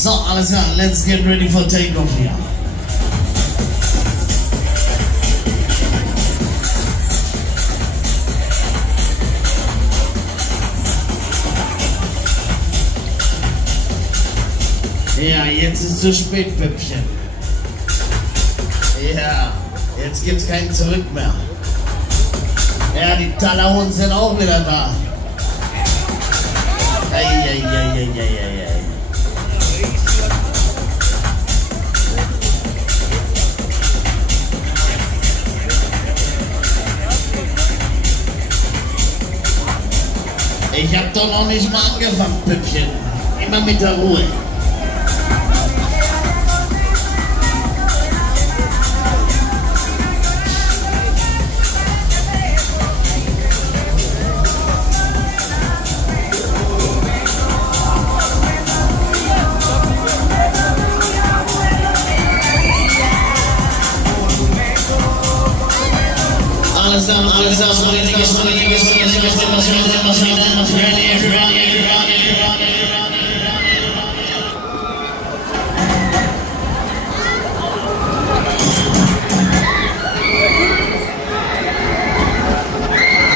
So, alles klar, let's get ready for takeoff hier. Ja, jetzt ist zu spät, Püppchen. Ja, jetzt gibt's kein Zurück mehr. Ja, die Talahunde sind auch wieder da. Eieieiei. Ich hab doch noch nicht mal angefangen, Püppchen. Immer mit der Ruhe.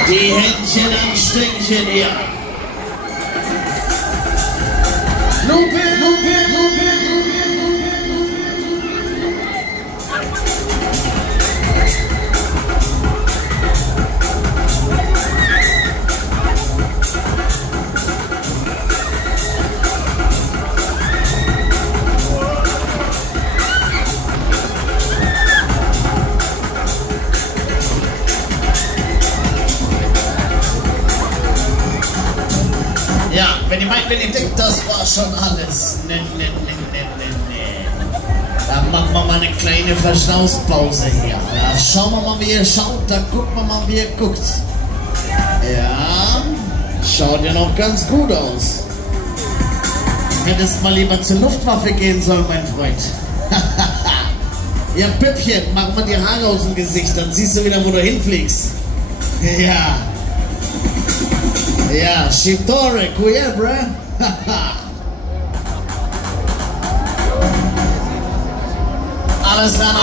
Die Händchen am Stängchen hier. Lupe. Ja, wenn ihr denkt, das war schon alles. Nee. Dann machen wir mal eine kleine Verschnaufspause hier. Ja, schauen wir mal, wie ihr schaut, dann gucken wir mal, wie ihr guckt. Ja, schaut ja noch ganz gut aus. Hättest mal lieber zur Luftwaffe gehen sollen, mein Freund. Ja, Püppchen, mach mal die Haare aus dem Gesicht, dann siehst du wieder, wo du hinfliegst. Ja. Ja, Shitore, Culebra. Alles klar.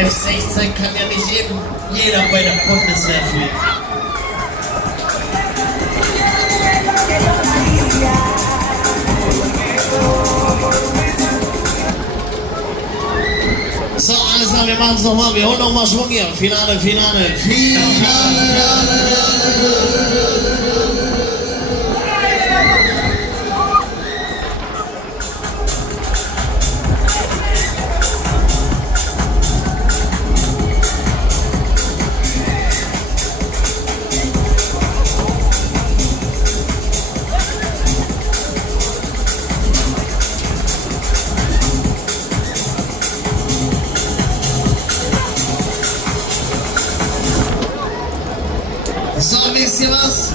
F-16 kann ja nicht jeder bei der Bundeswehr fliegen. So, alles klar, wir machen es nochmal. Wir holen nochmal Schwung hier. Finale. So, wisst ihr was?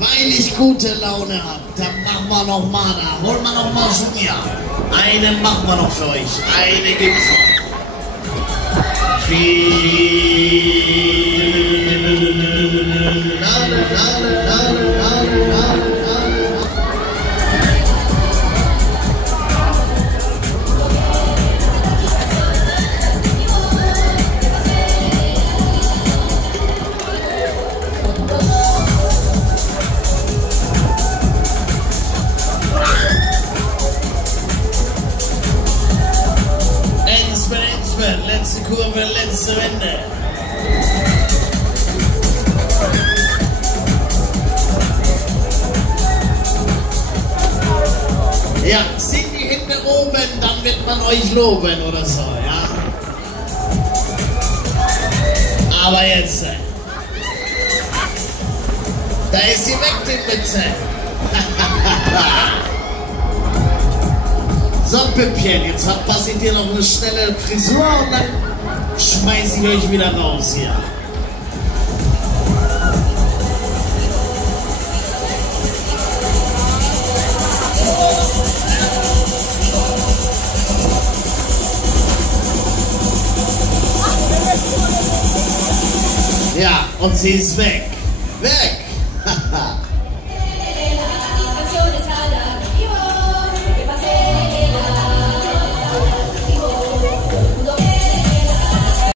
Weil ich gute Laune habe, dann machen wir noch mal da. Holen wir noch mal Schwung hier. Eine machen wir noch für euch. Eine gibt's noch. Letzte Kurve, letzte Wende. Ja, sind die Hände oben, dann wird man euch loben oder so, ja. Aber jetzt, da ist sie weg, die Mütze. So, Püppchen, jetzt passiert hier noch eine schnelle Frisur und dann schmeiße ich euch wieder raus hier. Ja, und sie ist weg. Weg!